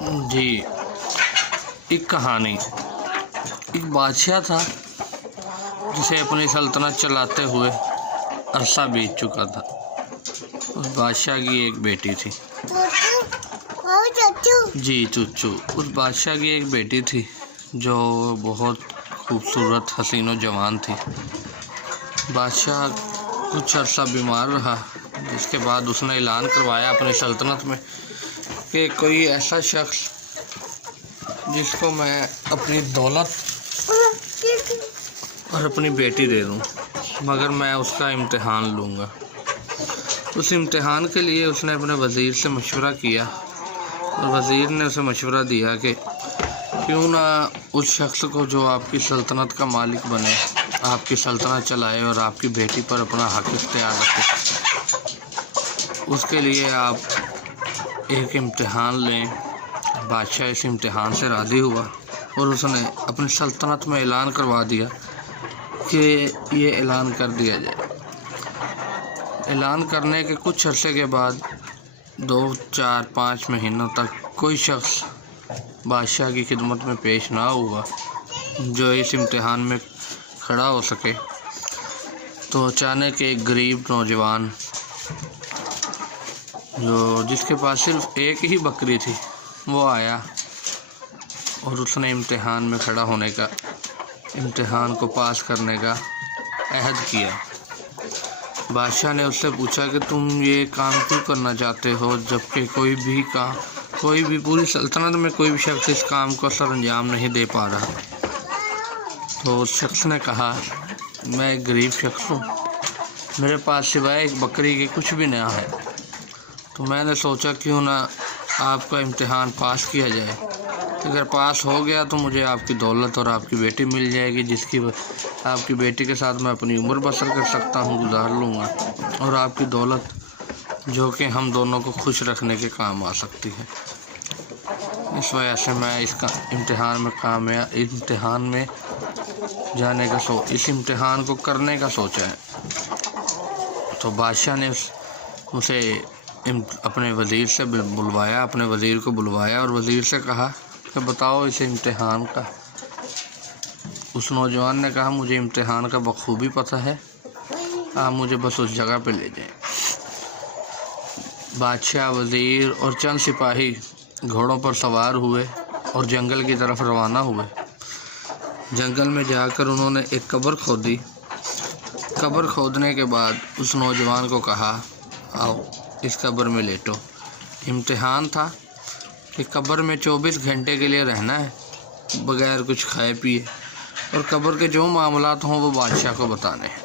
جی، ایک کہانی۔ ایک بادشاہ تھا جسے اپنی سلطنت چلاتے ہوئے عرصہ بیت چکا تھا۔ اس بادشاہ کی ایک بیٹی تھی۔ جی چچو، اس بادشاہ کی ایک بیٹی تھی جو بہت خوبصورت، حسین و جوان تھی۔ بادشاہ کچھ عرصہ بیمار رہا، جس کے بعد اس نے اعلان کروایا اپنی سلطنت میں کہ کوئی ایسا شخص جس کو میں اپنی دولت اور اپنی بیٹی دے دوں، مگر میں اس کا امتحان لوں گا۔ اس امتحان کے لیے اس نے اپنے وزیر سے مشورہ کیا، اور وزیر نے اسے مشورہ دیا کہ کیوں نہ اس شخص کو جو آپ کی سلطنت کا مالک بنے، آپ کی سلطنت چلائے اور آپ کی بیٹی پر اپنا حق اختیار رکھے، اس کے لیے آپ ایک امتحان لیں۔ بادشاہ اس امتحان سے راضی ہوا اور اس نے اپنی سلطنت میں اعلان کروا دیا کہ یہ اعلان کر دیا جائے۔ اعلان کرنے کے کچھ عرصے کے بعد 2، 4، 5 مہینوں تک کوئی شخص بادشاہ کی خدمت میں پیش نہ ہوا جو اس امتحان میں کھڑا ہو سکے، تو اچانک ایک غریب نوجوان جس کے پاس صرف ایک ہی بکری تھی، وہ آیا اور اس نے امتحان میں کھڑا ہونے کا، امتحان کو پاس کرنے کا عہد کیا۔ بادشاہ نے اس سے پوچھا کہ تم یہ کام کیوں کرنا چاہتے ہو، جبکہ کوئی بھی پوری سلطنت میں کوئی بھی شخص اس کام کو سر انجام نہیں دے پا رہا۔ تو اس شخص نے کہا، میں ایک غریب شخص ہوں، میرے پاس سوائے ایک بکری کے کچھ بھی نہ ہے، تو میں نے سوچا کیوں نہ آپ کا امتحان پاس کیا جائے۔ اگر پاس ہو گیا تو مجھے آپ کی دولت اور آپ کی بیٹی مل جائے گی، جس کی آپ کی بیٹی کے ساتھ میں اپنی عمر بسر کر سکتا ہوں، گزار لوں گا، اور آپ کی دولت جو کہ ہم دونوں کو خوش رکھنے کے کام آ سکتی ہے۔ اس وجہ سے میں اس امتحان میں جانے کا اس امتحان کو کرنے کا سوچا ہے۔ تو بادشاہ نے اسے اپنے وزیر سے بلوایا، اپنے وزیر کو بلوایا اور وزیر سے کہا کہ بتاؤ اس امتحان کا۔ اس نوجوان نے کہا، مجھے امتحان کا بخوبی پتہ ہے، آپ مجھے بس اس جگہ پہ لے جائیں۔ بادشاہ، وزیر اور چند سپاہی گھوڑوں پر سوار ہوئے اور جنگل کی طرف روانہ ہوئے۔ جنگل میں جا کر انہوں نے ایک قبر کھودی۔ قبر کھودنے کے بعد اس نوجوان کو کہا، آؤ اس قبر میں لیٹو۔ امتحان تھا کہ قبر میں 24 گھنٹے کے لیے رہنا ہے، بغیر کچھ کھائے پیے، اور قبر کے جو معاملات ہوں وہ بادشاہ کو بتانے ہیں۔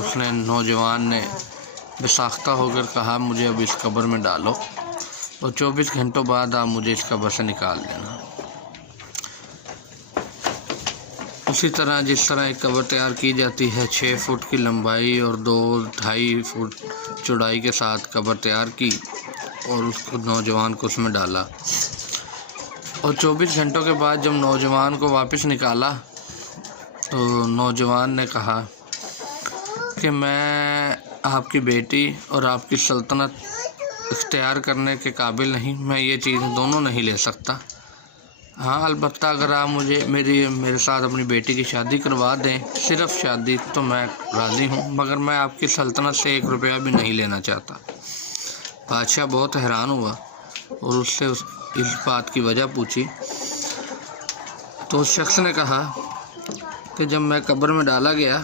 اس نے نوجوان نے بے ساختہ ہو کر کہا، مجھے اب اس قبر میں ڈالو اور 24 گھنٹوں بعد آپ مجھے اس قبر سے نکال لینا۔ اسی طرح جس طرح ایک قبر تیار کی جاتی ہے، 6 فٹ کی لمبائی اور 2-2.5 فٹ چوڑائی کے ساتھ قبر تیار کی اور اس کو نوجوان کو اس میں ڈالا، اور 24 گھنٹوں کے بعد جب نوجوان کو واپس نکالا تو نوجوان نے کہا کہ میں آپ کی بیٹی اور آپ کی سلطنت اختیار کرنے کے قابل نہیں، میں یہ چیز دونوں نہیں لے سکتا۔ ہاں، البتہ اگر آپ مجھے میرے ساتھ اپنی بیٹی کی شادی کروا دیں، صرف شادی، تو میں راضی ہوں، مگر میں آپ کی سلطنت سے 1 روپیہ بھی نہیں لینا چاہتا۔ بادشاہ بہت حیران ہوا اور اس سے اس بات کی وجہ پوچھی، تو اس شخص نے کہا کہ جب میں قبر میں ڈالا گیا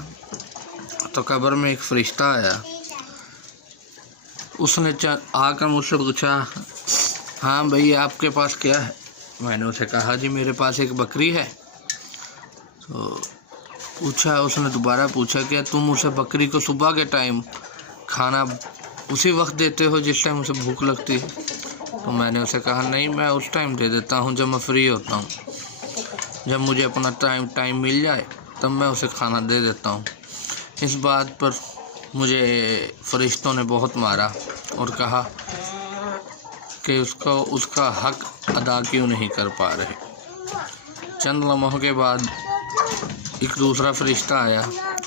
تو قبر میں ایک فرشتہ آیا، اس نے آ کر مجھ سے پوچھا، ہاں بھائی آپ کے پاس کیا ہے؟ میں نے اسے کہا، جی میرے پاس ایک بکری ہے۔ تو اس نے دوبارہ پوچھا، کہ تم اسے بکری کو صبح کے ٹائم کھانا اسی وقت دیتے ہو جس ٹائم اسے بھوک لگتی ہے؟ تو میں نے اسے کہا، نہیں، میں اس ٹائم دے دیتا ہوں جب میں فری ہوتا ہوں، جب مجھے اپنا ٹائم مل جائے تب میں اسے کھانا دے دیتا ہوں۔ اس بات پر مجھے فرشتوں نے بہت مارا اور کہا کہ اس کا حق ادا کیوں نہیں کر پا رہے۔ چند لمحوں کے بعد ایک دوسرا فرشتہ آیا،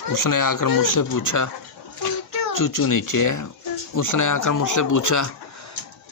اس نے آ کر مجھ سے پوچھا، چوچو نیچے ہے، اس نے آ کر مجھ سے پوچھا